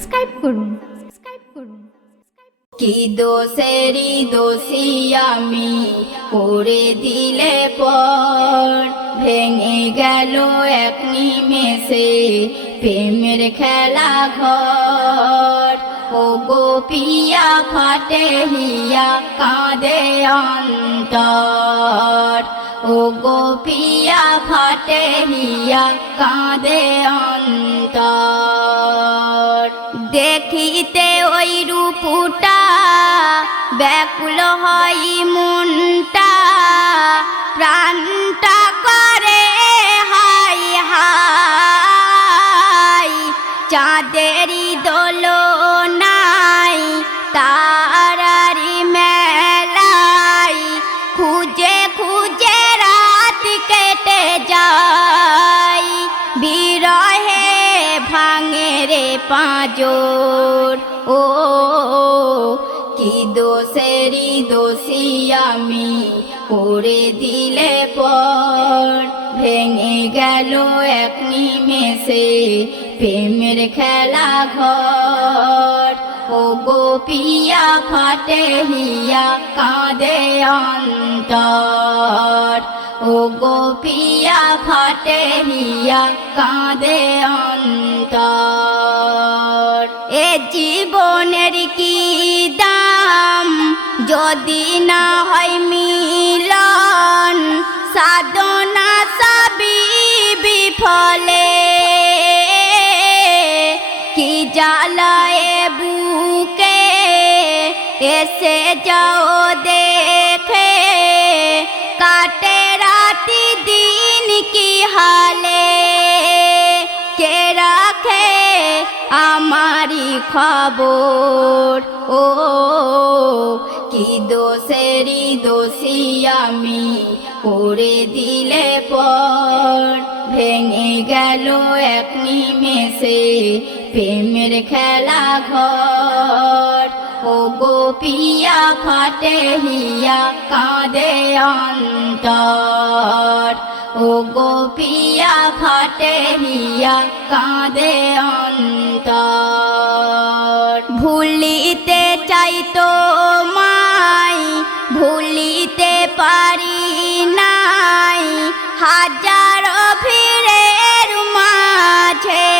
Subscribe করুন। কি দোষেরই দোষী আমি, করে দিলে পর ভেঙে গেল এক নিমেষে প্রেমের খেলা ঘর। ও গোপিয়া ফাটে হিয়া কাঁদে অন্তর, ও গোপিয়া ফাটে হিয়া কাঁদে অন্তর। দেখিতে ওই রূপটা ব্যাকুল হয় মনটা, প্রাণটা করে হাই হাই। চাঁদেরই দোলনায় তারারি মেলাই, খুঁজে খুঁজে রাত কেটে যায়, বিরহে ভাঙে রে পাঁজর। ও কি দোষেরই দোষী আমি, করে দিলে পর ভেঙে গেল এক নিমেষে প্রেমের খেলা ঘর। ও গোপিয়া ফাটে হিয়া কাঁদে অন্তর, ও গোপিয়া ফাটে হিয়া কাঁদে অন্তর। এ জীবনের কি দাম যদি না হয় মিলন, সাধনা সবই বিফলে। কি জ্বালায় বুকে এসে যাও দেখে, কাটে রাতি দিন কি হালে। কে রাখে আমারি খবর, ও কি দোষেরই দোষী আমি, করে দিলে পর ভেঙে গেল এক নিমেষে প্রেমের খেলা ঘর। ও গোপিয়া ফাটে হিয়া কাঁদে অন্তর, ও গোপিয়া ফাটে হিয়া কাঁদে অন্তর। ভুলিতে চাই তোমায়, ভুলিতে পারি নাই, হাজারো ভিড়ের মাঝে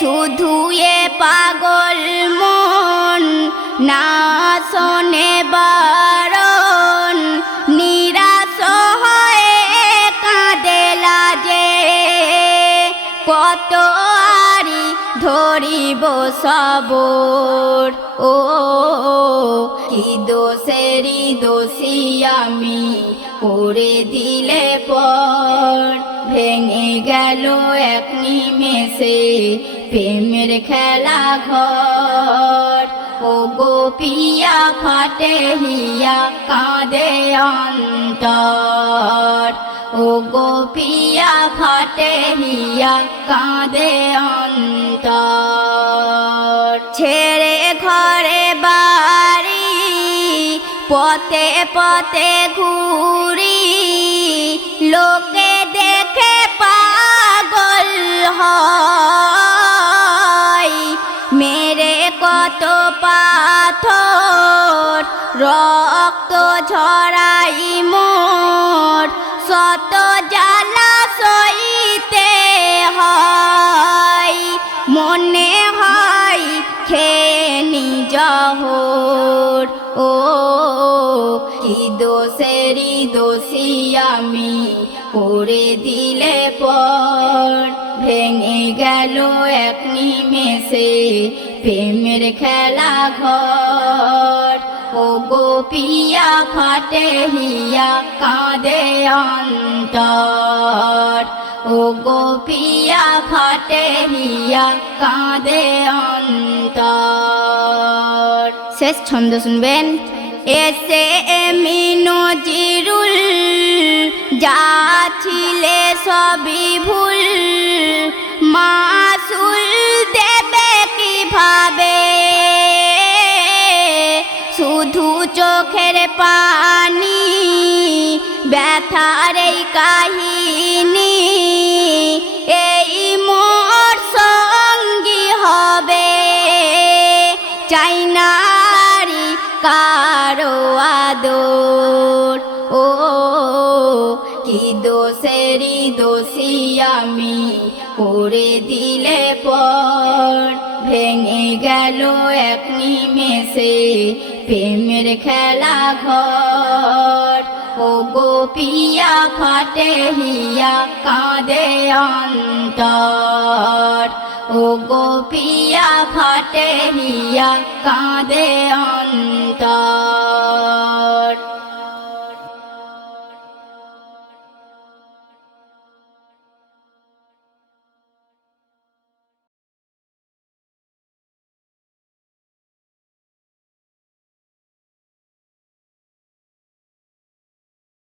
শুধু এ পাগল মন না শোনে বারণ, নিরাশ হয়ে কাঁদে লাজে। কত আরি ধরিব সবর, ও কি দোষেরই দোষী আমি, করে দিলে পর ভেঙে গেল এক নিমেষে প্রেমের খেলা ঘর। ও গোপিয়া ফাটে হিয়া কাঁদে অন্তর, ও গোপিয়া ফাটে হিয়া কাঁদে অন্তর। ছেড়ে ঘরে বাড়ি পথে পথে ঘুরি, লোকে দেখে পাগল হয়। মেরে কত পাথর রক্ত ঝরাই মোর, শত জ্বালা সইতে হয়। মনে হয় খেয়ে নিজহর, ও কি দোষেরই দোষী আমি, করে দিলে পর ভেঙে গেল এক নিমেষে প্রেমের খেলা ঘর। ও গোপিয়া ফাটে হিয়া কাঁদে অন্তর, ও গোপিয়া ফাটে হিয়া কাঁদে অন্তর। শেষ ছন্দ শুনবেন। এসে এমি নজিরুল, যা ছিলে সবই ভুল, মাসুল দেবে কিভাবে। শুধু চোখের পানি ব্যথার এই কাহিনী, এই মোর আমি করে দিলে পর ভেঙে গেল এক নিমেষে প্রেমের খেলা ঘর ও গো পিয়া ফাটে হিয়া কাঁদে অন্তর ও গো পিয়া ফাটে হিয়া কাঁদে অন্তর